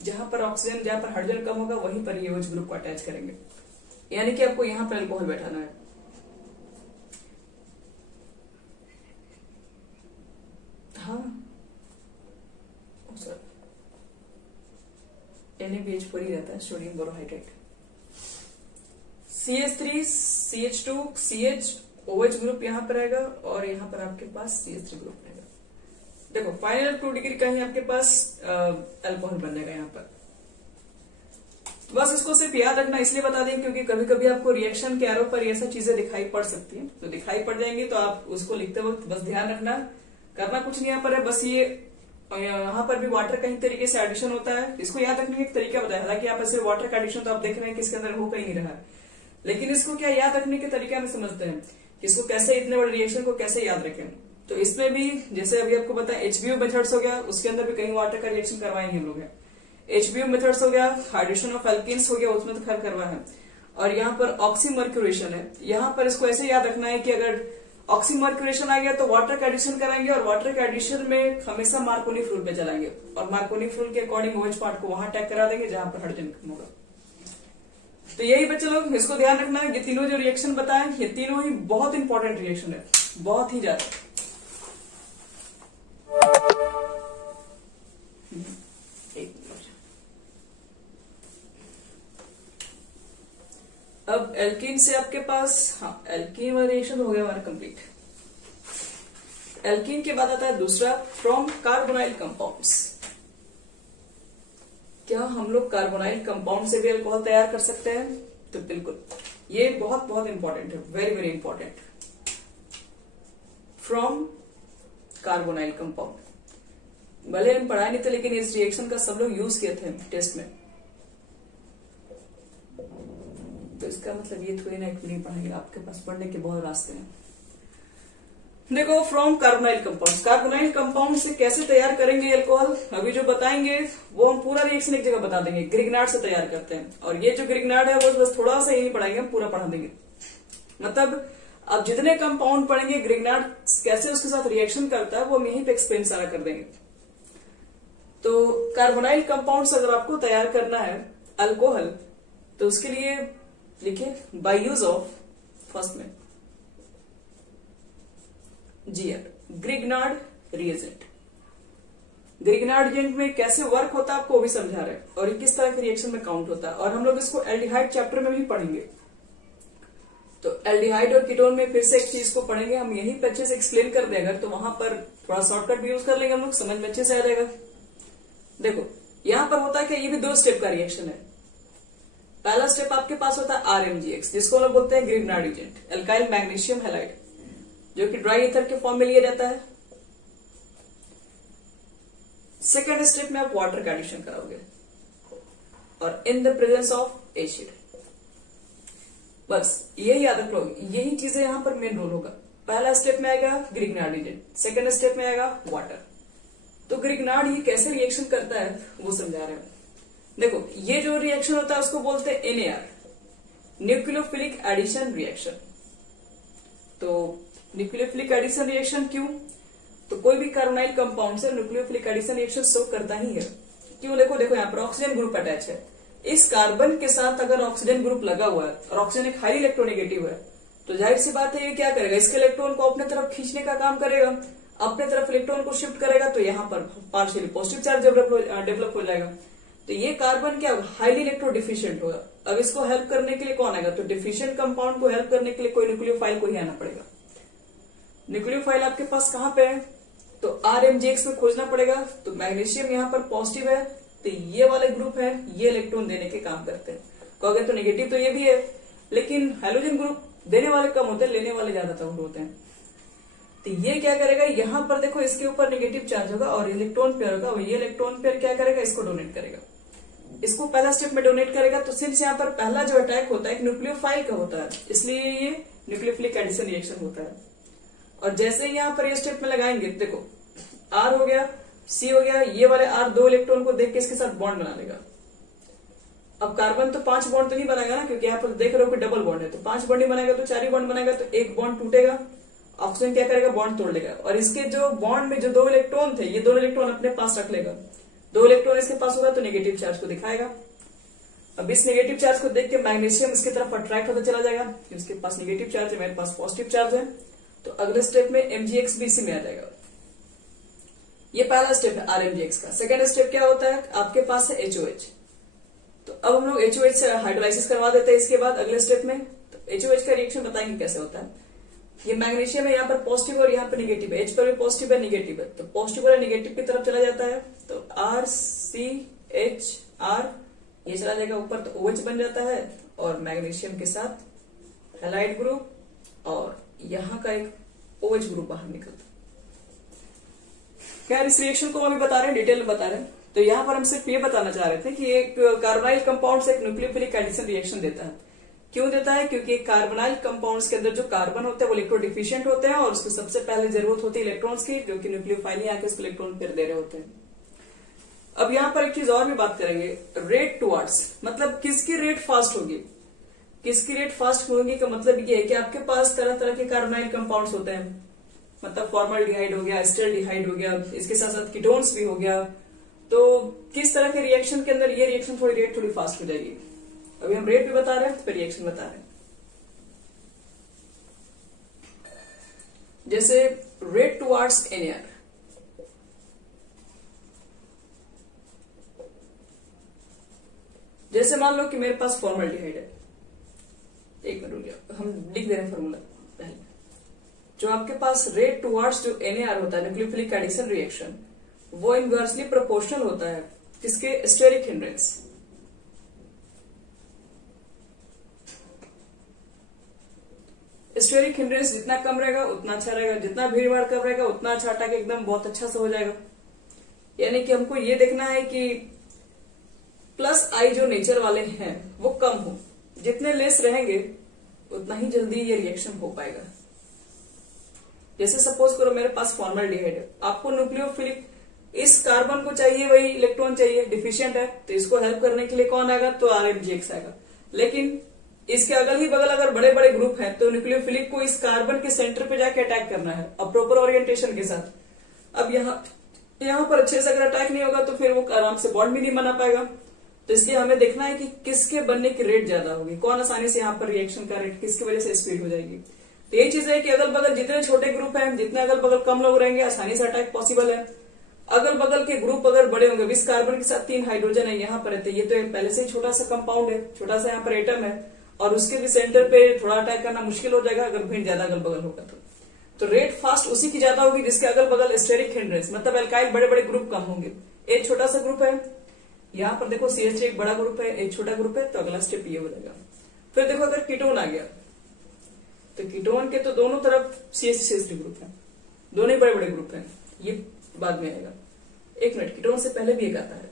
जहां पर ऑक्सीजन, जहां पर हाइड्रोजन कम होगा वहीं पर ये OH ग्रुप को अटैच करेंगे। यानी कि आपको यहां पर अल्कोहल बैठाना है। हाँ सर, NaBH4 ही रहता है, sodium borohydrate. CH3 CH2 CH OH group यहाँ पर रहेगा और यहाँ पर आपके पास CH3 ग्रुप रहेगा। देखो फाइनल 2 डिग्री का ही आपके पास अल्कोहल बनेगा यहाँ पर। बस इसको सिर्फ याद रखना इसलिए बता दें क्योंकि कभी कभी आपको रिएक्शन के एरो पर ऐसा चीजें दिखाई पड़ सकती हैं। तो दिखाई पड़ जाएंगी तो आप उसको लिखते वक्त बस ध्यान रखना, करना कुछ नहीं यहाँ पर है। बस ये यहाँ पर भी वाटर कहीं तरीके से एडिशन होता है, इसको याद रखने का एक तरीका बताया। हालांकि यहाँ पर सिर्फ वाटर का एडिशन तो आप देख रहे हैं कि इसके अंदर हो कहीं नहीं रहा, लेकिन इसको क्या याद रखने के तरीका में समझते हैं, इसको कैसे इतने बड़े रिएक्शन को कैसे याद रखें। तो इसमें भी जैसे अभी आपको पता है HBO मेथड्स हो गया, उसके अंदर भी कहीं वाटर का रिएक्शन करवाएंगे हम लोग। HBO मेथड्स हो गया, हाइड्रेशन ऑफ एल्कीन्स हो गया, उसमें तो खैर करवा है। और यहाँ पर ऑक्सीमर्क्यूरेशन है, यहाँ पर इसको ऐसे याद रखना है कि अगर ऑक्सीमर्क्यूरेशन आ गया तो वाटर का एडिशन कराएंगे और वाटर के एडिशन में हमेशा मार्कोनी फ्लूइड पे चलाएंगे और मार्कोनी फ्लूइड के अकॉर्डिंग OH पार्ट को वहां टैग करा देंगे जहां पर हाइड्रोजन कम होगा। तो यही बच्चे लोग इसको ध्यान रखना है। ये तीनों जो रिएक्शन बताए, ये तीनों ही बहुत इंपॉर्टेंट रिएक्शन है, बहुत ही ज्यादा। अब एल्कीन से आपके पास, हाँ एल्कीन वाला रिएक्शन हो गया हमारा कंप्लीट। एल्कीन के बाद आता है दूसरा, फ्रॉम कार्बोनाइल कंपाउंड्स। क्या हम लोग कार्बोनाइल कंपाउंड से भी अल्कोहल तैयार कर सकते हैं? तो बिल्कुल, ये बहुत बहुत इंपॉर्टेंट है, very very important. From carbonyl compound, भले हम पढ़ाए नहीं थे लेकिन इस रिएक्शन का सब लोग यूज किए थे टेस्ट में। तो इसका मतलब ये थोड़ी ना एक नहीं पढ़ेंगे, आपके पास पढ़ने के बहुत रास्ते हैं। देखो from carbonyl compound, carbonyl compound से कैसे तैयार करेंगे अल्कोहल, अभी जो बताएंगे वो हम पूरा रिएक्शन एक जगह बता देंगे। ग्रिग्नार्ड से तैयार करते हैं और ये जो ग्रिग्नार्ड है वो बस थोड़ा सा ही नहीं पढ़ाएंगे, हम पूरा पढ़ा देंगे। मतलब अब जितने कंपाउंड पढ़ेंगे ग्रिग्नार्ड कैसे उसके साथ रिएक्शन करता है वो हम यहीं पे एक्सप्लेन सारा कर देंगे। तो कार्बोनाइल कंपाउंड से अगर आपको तैयार करना है अल्कोहल तो उसके लिए लिखिए बाय यूज ऑफ फर्स्ट में GR, Grignard reagent. Grignard reagent में कैसे वर्क होता है आपको वो भी समझा रहे हैं, और ये किस तरह के रिएक्शन में काउंट होता है, और हम लोग इसको एल्डिहाइड चैप्टर में भी पढ़ेंगे। तो एल्डिहाइड और कीटोन में फिर से एक चीज को पढ़ेंगे हम, यहीं पे अच्छे से एक्सप्लेन कर देगा, तो वहां पर थोड़ा शॉर्टकट भी यूज कर लेंगे हम लोग, समझ में अच्छे से आ जाएगा। देखो यहां पर होता है कि ये भी 2 स्टेप का रिएक्शन है। पहला स्टेप आपके पास होता है RMGX, जिसको हम लोग बोलते हैं Grignard reagent, alkyl magnesium halide, जो कि ड्राई ईथर के फॉर्म में लिया जाता है। सेकेंड स्टेप में आप वाटर का एडिशन कराओगे, और इन द प्रेजेंस ऑफ एसिड। बस यही याद रख लो, यही चीजें यहां पर मेन रोल होगा। पहला स्टेप में आएगा ग्रिग्नार्ड रिएजेंट, सेकेंड स्टेप में आएगा वाटर। तो ग्रिग्नार्ड ये कैसे रिएक्शन करता है वो समझा रहे हैं। देखो ये जो रिएक्शन होता है उसको बोलते हैं NAR, न्यूक्लियोफिलिक एडिशन रिएक्शन। तो न्यूक्लियोफिलिक एडिशन रिएक्शन क्यों? तो कोई भी कार्बोनाइल कंपाउंड से न्यूक्लियोफिलिक एडिशन रिएक्शन शो करता ही है। क्यों? देखो यहाँ पर ऑक्सीजन ग्रुप अटैच है, इस कार्बन के साथ अगर ऑक्सीजन ग्रुप लगा हुआ है और ऑक्सीजन एक हाईली इलेक्ट्रोनेगेटिव है, तो जाहिर सी बात है ये क्या करेगा, इसके इलेक्ट्रॉन को अपने तरफ खींचने का काम करेगा, अपने तरफ इलेक्ट्रॉन को शिफ्ट करेगा, तो यहाँ पर पार्शियली पॉजिटिव चार्ज डेवलप हो जाएगा। तो ये कार्बन क्या हाईली इलेक्ट्रो डिफिशियंट होगा। अब इसको हेल्प करने के लिए कौन आएगा? तो डिफिशियंट कंपाउंड को हेल्प करने के लिए कोई न्यूक्लियोफाइल को ही आना पड़ेगा। न्यूक्लियोफाइल आपके पास कहां पे है? तो RMGX में खोजना पड़ेगा। तो मैग्नीशियम यहाँ पर पॉजिटिव है, तो ये वाले ग्रुप है, ये इलेक्ट्रॉन देने के काम करते हैं। कहोगे तो नेगेटिव तो ये भी है, लेकिन हाइड्रोजन ग्रुप देने वाले कम होते हैं, लेने वाले ज्यादातर होते हैं। तो ये क्या करेगा, यहाँ पर देखो इसके ऊपर नेगेटिव चार्ज होगा और इलेक्ट्रॉन पेयर होगा, और ये इलेक्ट्रॉन पेयर क्या करेगा, इसको डोनेट करेगा, इसको पहला स्टेप में डोनेट करेगा। तो सिर्फ यहाँ पर पहला जो अटैक होता है एक न्यूक्लियोफाइल का होता है, इसलिए ये न्यूक्लियोफिलिक एडिशन रिएक्शन होता है। और जैसे ही यहाँ पर ये स्टेप में लगाएंगे, देखो R हो गया, C हो गया, ये वाले R 2 इलेक्ट्रॉन को देख के इसके साथ बॉन्ड बना लेगा। अब कार्बन तो 5 बॉन्ड तो नहीं बनाएगा ना, क्योंकि यहाँ पर देख रहे हो कि डबल बॉन्ड है, तो 5 बॉन्ड ही बनाएगा, तो 4 ही बॉन्ड बनाएगा, तो एक बॉन्ड टूटेगा, ऑक्सीजन क्या करेगा, बॉन्ड तोड़ लेगा, और इसके जो बॉन्ड में जो 2 इलेक्ट्रॉन थे, ये 2 इलेक्ट्रॉन अपने पास रख लेगा। 2 इलेक्ट्रॉन इसके पास होगा तो नेगेटिव चार्ज को दिखाएगा। अब इस नेगेटिव चार्ज को देख के मैग्नीशियम इसकी तरफ अट्रैक्ट होता चला जाएगा, इसके पास नेगेटिव चार्ज है, मेरे पास पॉजिटिव चार्ज है, तो अगले स्टेप में MgX भी इसी में आ जाएगा। ये पहला स्टेप है RMGX का। सेकेंड स्टेप क्या होता है, आपके पास है HOH। तो अब हम लोग HOH से हाइड्रोलाइसिस करवा देते हैं इसके बाद अगले स्टेप में। तो HOH का रिएक्शन बताएंगे कैसे होता है। ये मैग्नीशियम है, यहाँ पर पॉजिटिव और यहाँ पर निगेटिव है, H पर भी पॉजिटिव है निगेटिव है, तो पॉजिटिव और निगेटिव की तरफ चला जाता है, तो RCHR ये चला जाएगा ऊपर, तो OH बन जाता है, और मैग्नीशियम के साथ हैलाइड ग्रुप, और यहाँ का एक OH ग्रुप बाहर निकलता है। खैर इस रिएक्शन को हम अभी बता रहे हैं, डिटेल में बता रहे हैं। तो यहाँ पर हम सिर्फ ये बताना चाह रहे थे कि एक कार्बोनाइल कंपाउंड से एक न्यूक्लियोफिलिक एडिशन रिएक्शन देता है। क्यों देता है? क्योंकि कार्बोनाइल कंपाउंड्स के अंदर जो कार्बन होते हैं वो इलेक्ट्रो डिफिशिएंट होते हैं, और उसको सबसे पहले जरूरत होती है इलेक्ट्रॉन्स की, जो कि न्यूक्लियोफाइल आके उसको इलेक्ट्रॉन पेयर दे रहे होते हैं। अब यहाँ पर एक चीज और भी बात करेंगे, रेट टुवर्ड्स, मतलब किसकी रेट फास्ट होगी। किसकी रेट फास्ट होगी का मतलब ये है कि आपके पास तरह तरह के कार्बोनाइल कंपाउंड्स होते हैं, मतलब फॉर्मल्डिहाइड हो गया, एस्टल्डिहाइड हो गया, इसके साथ साथ कीटोन्स भी हो गया। तो किस तरह के रिएक्शन के अंदर ये रिएक्शन रेट थोड़ी फास्ट हो जाएगी। अभी हम रेट भी बता रहे हैं, फिर रिएक्शन बता रहे हैं। जैसे रेट टुवर्ड्स NAR, जैसे मान लो कि मेरे पास फॉर्मल्डिहाइड है, एक मिनट रुक जाओ, हम लिख दे रहे हैं फॉर्मूला पहले। जो आपके पास रेट टुवर्ड्स जो NAR होता है, न्यूक्लियोफिलिक एडिशन रिएक्शन, वो इनवर्सली प्रोपोर्शनल होता है किसके? Steric hindrance. स्टेरिक हिंड्रेंस जितना कम रहेगा उतना अच्छा रहेगा, जितना भीड़ भाड़ कम रहेगा उतना अच्छा अटैक एकदम बहुत अच्छा से हो जाएगा। यानी कि हमको ये देखना है कि प्लस आई जो नेचर वाले हैं वो कम हो, जितने लेस रहेंगे उतना ही जल्दी ये रिएक्शन हो पाएगा। जैसे सपोज करो मेरे पास फॉर्मल्डिहाइड है, आपको न्यूक्लियोफिलिक, इस कार्बन को चाहिए वही इलेक्ट्रॉन चाहिए, डिफिशिएंट है, तो इसको हेल्प करने के लिए कौन आएगा? तो RMGX आएगा। लेकिन इसके अगल ही बगल अगर बड़े बड़े ग्रुप हैं तो न्यूक्लियोफिलिक को इस कार्बन के सेंटर पे जाके अटैक करना है, अब प्रॉपर ओरिएंटेशन के साथ। अब यहाँ पर अच्छे से अगर अटैक नहीं होगा तो फिर वो आराम से बॉन्ड भी नहीं बना पाएगा। तो इसलिए हमें देखना है कि किसके बनने की रेट ज्यादा होगी, कौन आसानी से यहाँ पर रिएक्शन का रेट किसकी वजह से स्पीड हो जाएगी। तो ये चीज है कि अगल बगल जितने छोटे ग्रुप हैं, जितने अगल बगल कम लोग रहेंगे, आसानी से अटैक पॉसिबल है। अगल बगल के ग्रुप अगर बड़े होंगे, 20 कार्बन के साथ 3 हाइड्रोजन है यहाँ पर, ये तो पहले से ही छोटा सा कंपाउंड है, छोटा सा यहाँ पर एटम है, और उसके भी सेंटर पे थोड़ा अटैक करना मुश्किल हो जाएगा अगर भीड़ ज्यादा अगल बगल होगा तो रेट फास्ट उसी की ज्यादा होगी जिसके अगल बगल स्टेरिक हिंड्रेंस मतलब एल्काइल बड़े बड़े ग्रुप कम होंगे। एक छोटा सा ग्रुप है, यहाँ पर देखो CH3 एक बड़ा ग्रुप है, एक छोटा ग्रुप है, तो अगला स्टेप ये हो जाएगा। फिर देखो अगर कीटोन आ गया तो कीटोन के तो दोनों तरफ CH3 ग्रुप है, दोनों ही बड़े बड़े ग्रुप है, ये बाद में आएगा। एक मिनट, कीटोन से पहले भी एक आता है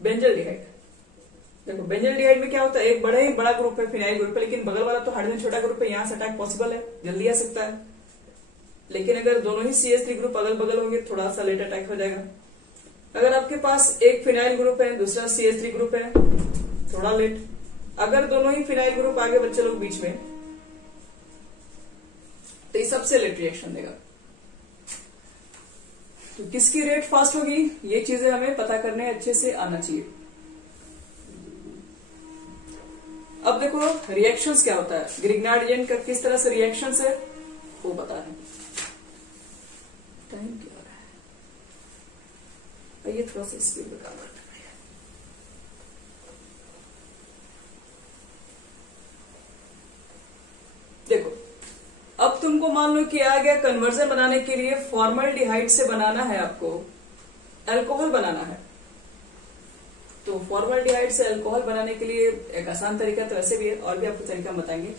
बेंजल्डिहाइड। देखो बेंजल्डिहाइड में क्या होता है, एक बड़ा ग्रुप है, फिनाइल ग्रुप है, लेकिन बगल वाला तो हाइड्रोजन छोटा ग्रुप है, यहाँ से अटैक पॉसिबल है, जल्दी आ सकता है। लेकिन अगर दोनों ही CH3 ग्रुप अगल बगल होंगे थोड़ा सा लेट अटैक हो जाएगा। अगर आपके पास एक फिनाइल ग्रुप है, दूसरा CH3 ग्रुप है, थोड़ा लेट। अगर दोनों ही फिनाइल ग्रुप आगे बच्चे लोग बीच में, तो ये सबसे लेट रिएक्शन देगा। तो किसकी रेट फास्ट होगी, ये चीजें हमें पता करने अच्छे से आना चाहिए। अब देखो रिएक्शंस क्या होता है, ग्रिग्नार्ड एजेंट का किस तरह से रिएक्शंस है वो बता रहे हैं। टाइम क्या हो रहा है, ये थोड़ा सा स्पीड में काम करते हैं। देखो अब तुमको मान लो कि आ गया कन्वर्जन बनाने के लिए फॉर्मल्डिहाइड से बनाना है, आपको अल्कोहल बनाना है। तो फॉर्मल्डिहाइड से अल्कोहल बनाने के लिए एक आसान तरीका तो वैसे भी है, और भी आपको तरीका बताएंगे।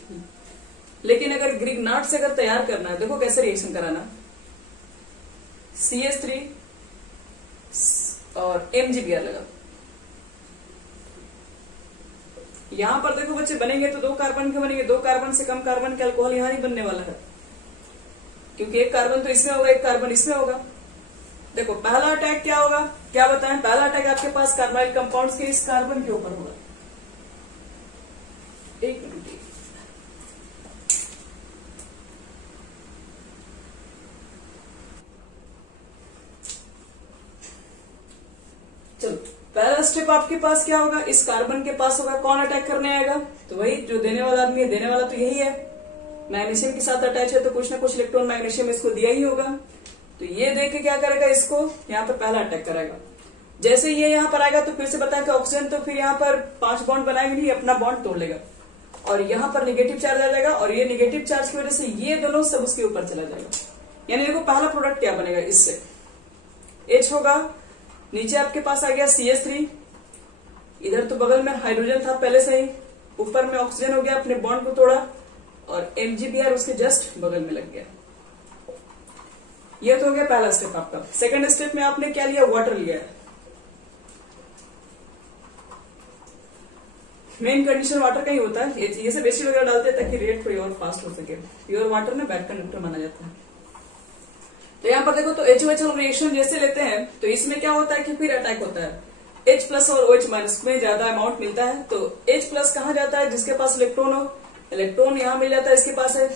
लेकिन अगर ग्रिग्नार्ड से अगर तैयार करना है, देखो कैसे रिएक्शन कराना, CH3 और MgBr लगा। यहां पर देखो बच्चे बनेंगे तो 2 कार्बन के बनेंगे, 2 कार्बन से कम कार्बन के अल्कोहल यहां नहीं बनने वाला है, क्योंकि एक कार्बन तो इसमें होगा, एक कार्बन इसमें होगा। देखो पहला अटैक क्या होगा, क्या बताएं, पहला अटैक आपके पास कार्बाइल कंपाउंड्स के इस कार्बन के ऊपर होगा। एक मिनट, चलो पहला स्टेप आपके पास क्या होगा, इस कार्बन के पास होगा। कौन अटैक करने आएगा, तो वही जो देने वाला आदमी है, देने वाला तो यही है, मैग्नीशियम के साथ अटैच है तो कुछ ना कुछ इलेक्ट्रॉन मैग्नीशियम इसको दिया ही होगा। तो ये देख के क्या करेगा, इसको यहाँ पर पहला अटैक करेगा। जैसे ये यहाँ पर आएगा तो फिर से बताया कि ऑक्सीजन तो फिर यहाँ पर 5 बॉन्ड बनाएगा नहीं, अपना बॉन्ड तोड़ लेगा और यहाँ पर नेगेटिव चार्ज आ जाएगा, और ये नेगेटिव चार्ज की वजह से ये दोनों सब उसके ऊपर चला जाएगा। यानी देखो पहला प्रोडक्ट क्या बनेगा, इससे H होगा, नीचे आपके पास आ गया CH3, इधर तो बगल में हाइड्रोजन था पहले से ही, ऊपर में ऑक्सीजन हो गया, अपने बॉन्ड को तोड़ा, और MgBr उसके जस्ट बगल में लग गया। ये तो हो गया पहला स्टेप आपका। सेकंड स्टेप में आपने क्या लिया, वाटर लिया है। मेन कंडीशन वाटर का ही होता है, ये सब एसिड वगैरह डालते हैं ताकि रेट थोड़ी और फास्ट हो सके। प्योर वाटर में बैड कंडक्टर माना जाता है। तो यहाँ पर देखो तो HOH हम रिएक्शन जैसे लेते हैं तो इसमें क्या होता है कि फिर अटैक होता है, H प्लस और OH माइनस में ज्यादा अमाउंट मिलता है। तो H प्लस कहाँ जाता है, जिसके पास इलेक्ट्रॉन हो, इलेक्ट्रॉन यहाँ मिल जाता है, इसके पास है,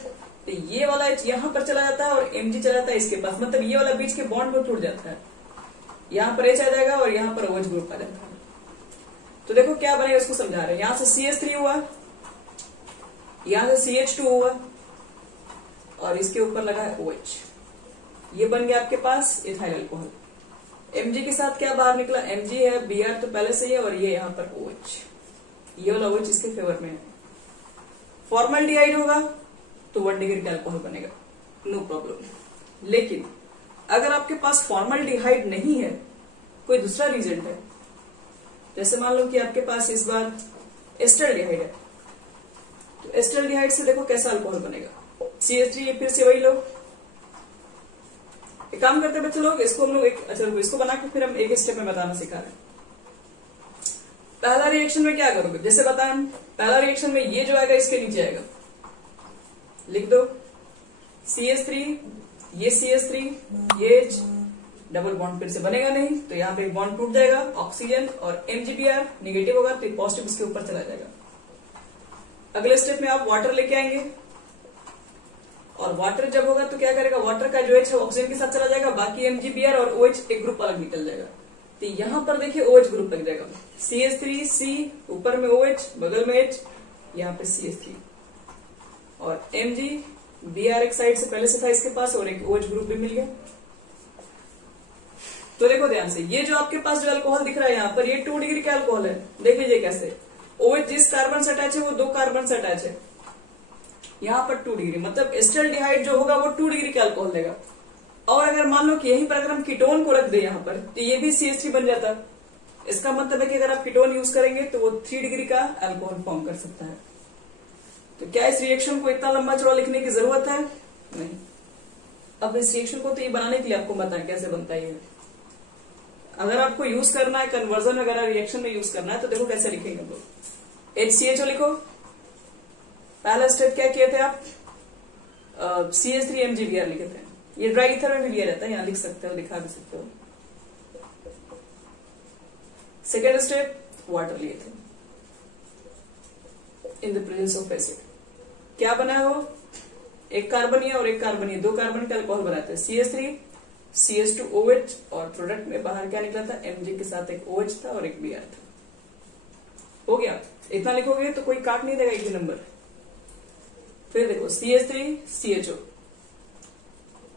तो ये वाला H यहाँ पर चला जाता है और Mg चला जाता है इसके पास, मतलब ये वाला बीच के बॉन्ड को टूट जाता है, यहाँ पर H आ जाएगा और यहाँ पर OH ग्रुप आ जाता है। तो देखो क्या बनेगा इसको समझा रहे हैं, यहाँ से CH3 हुआ, यहाँ से CH2 हुआ, और इसके ऊपर लगा है OH, ये बन गया आपके पास इथाइल अल्कोहल। Mg के साथ क्या बाहर निकला, Mg है, Br तो पहले से ही है, और ये यहाँ पर OH, ये वाला OH इसके फेवर में है। फॉर्मल्डिहाइड होगा तो 1 डिग्री का अल्कोहल बनेगा, नो प्रॉब्लम। लेकिन अगर आपके पास फॉर्मल्डिहाइड नहीं है, कोई दूसरा रीजन है, जैसे मान लो कि आपके पास इस बार एस्टल्डिहाइड है, तो एस्टल्डिहाइड से देखो कैसा अल्कोहल बनेगा, CH3 फिर से वही लो, एक काम करते हैं बच्चे लोग, इसको हम लोग इसको बना के फिर हम एक स्टेप में बताना सिखा रहे हैं। पहला रिएक्शन में क्या करोगे, जैसे बताया हम, पहला रिएक्शन में ये जो आएगा इसके नीचे आएगा, लिख दो CH3, ये CH3, ये H, डबल बॉन्ड फिर से बनेगा नहीं, तो यहाँ पे एक बॉन्ड टूट जाएगा, ऑक्सीजन और MgBr निगेटिव होगा तो पॉजिटिव इसके ऊपर चला जाएगा। अगले स्टेप में आप वाटर लेके आएंगे, और वाटर जब होगा तो क्या करेगा, वाटर का जो H है ऑक्सीजन के साथ चला जाएगा, बाकी MgBr और OH एक ग्रुप अलग निकल जाएगा। तो यहां पर देखिए OH ग्रुप लग जाएगा, CH3C, ऊपर में OH, बगल में H, यहाँ पे CH3 और Mg Br एक साइड से पहले से था इसके पास और एक OH ग्रुप भी मिल गया। तो देखो ध्यान से, ये जो आपके पास जो अल्कोहल दिख रहा है यहाँ पर, ये 2 डिग्री का अल्कोहल है। देख लीजिए कैसे, OH जिस कार्बन से अटैच है वो 2 कार्बन से अटैच है, यहाँ पर 2 डिग्री, मतलब एस्टल्डिहाइड जो होगा वो 2 डिग्री का अल्कोहल देगा। और अगर मान लो कि यहीं पर अगर हम कीटोन को रख दे यहाँ पर, तो ये भी CH3 बन जाता। इसका मतलब है कि अगर आप कीटोन यूज करेंगे तो वो 3 डिग्री का अल्कोहल फॉर्म कर सकता है। तो क्या इस रिएक्शन को इतना लंबा चौड़ा लिखने की जरूरत है? नहीं। अब इस रिएक्शन को तो ये बनाने के लिए आपको पता है कैसे बनता है ये। अगर आपको यूज करना है कन्वर्जन वगैरह रिएक्शन में यूज करना है तो देखो कैसे लिखेंगे हम लोग। HCHO लिखो, पहला स्टेप क्या किए थे आप, CH3MgBr लिखे थे। ये ड्राई ईथर में भी लिया जाता है, यहां लिख सकते हो, लिखा भी सकते हो। सेकेंड स्टेप, वाटर लिए थे इन द प्रेजेंस ऑफ एसिड। क्या बना हो, एक कार्बन और एक कार्बन, 2 कार्बन का अल्कोहल बनाते हैं, CH3 CH2OH, और प्रोडक्ट में बाहर क्या निकला था, Mg के साथ एक OH था और एक Br था। हो गया, इतना लिखोगे तो कोई काट नहीं देगा एक भी नंबर। फिर देखो CH3 CHO,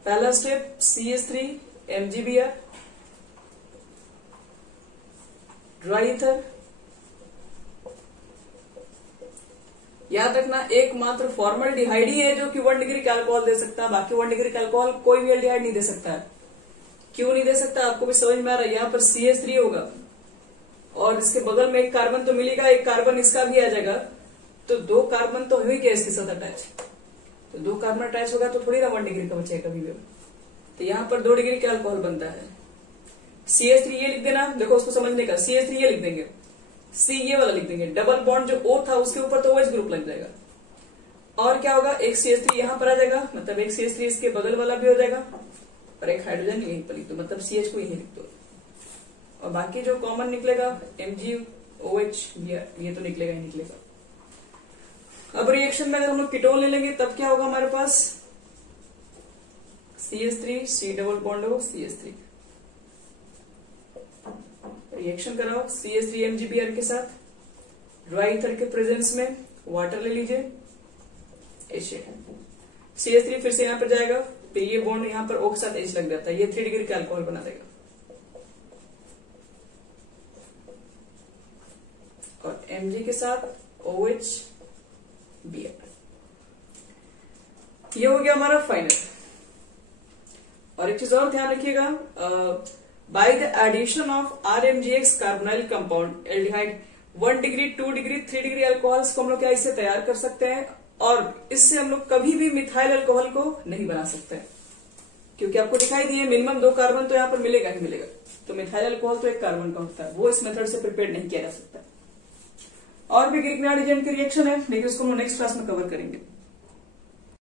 पहला step CH3 MgBr, dry ether. याद रखना एकमात्र फॉर्मल्डिहाइड ही है जो कि 1 डिग्री का अल्कोहल दे सकता है, बाकी 1 डिग्री का अल्कोहल कोई भी एल्डिहाइड नहीं दे सकता है। क्यों नहीं दे सकता आपको भी समझ में आ रहा है। यहाँ पर CH3 होगा और इसके बगल में एक कार्बन तो मिलेगा, एक कार्बन इसका भी आ जाएगा, तो 2 कार्बन तो हुई क्या इसके साथ अटैच, तो 2 कार्बन अटैच होगा तो थोड़ी ना 1 डिग्री का बचेगा कभी भी। तो यहाँ पर 2 डिग्री का अल्कोहल बनता है। CH3 ये लिख देना, देखो उसको समझने का, CH3 ये लिख देंगे, C ये वाला लिख देंगे, डबल बॉन्ड जो O था उसके ऊपर तो OH ग्रुप लग जाएगा। और क्या होगा, एक CH3 यहाँ पर आ जाएगा, मतलब एक CH3 इसके बगल वाला भी हो जाएगा, और एक हाइड्रोजन यहीं पर लिख दो, मतलब CH को यहीं लिख दो। और बाकी जो कॉमन निकलेगा MgOH ये तो निकलेगा ही निकलेगा। अब रिएक्शन में अगर हम लोग कीटोन ले लेंगे तब क्या होगा हमारे पास, CH3 C डबल बॉन्ड हो CH3, रिएक्शन कराओ CH3 MgBr के साथ, ड्राई ईथर के प्रेजेंस में वाटर ले लीजिए, CH3 फिर से यहां पर जाएगा, तो ये बॉन्ड यहां पर O के साथ H लग जाता है, ये 3 डिग्री का अल्कोहल बना देगा। और Mg के साथ OH Br, ये हो गया हमारा फाइनल। और एक चीज और ध्यान रखिएगा, by the addition of RMgX carbonyl compound aldehyde 1 degree 2 degree 3 degree alcohols को हम लोग क्या इससे तैयार कर सकते हैं, और इससे हम लोग कभी भी मिथाइल अल्कोहल को नहीं बना सकते हैं, क्योंकि आपको दिखाई दिए मिनिमम 2 कार्बन तो यहाँ पर मिलेगा ही मिलेगा। तो मिथाइल अल्कोहल तो 1 कार्बन का होता है, वो इस मेथड से प्रिपेयर नहीं किया जा सकता। और भी ग्रीक एजेंट की रिएक्शन है, लेकिन उसको हम नेक्स्ट क्लास में कवर करेंगे।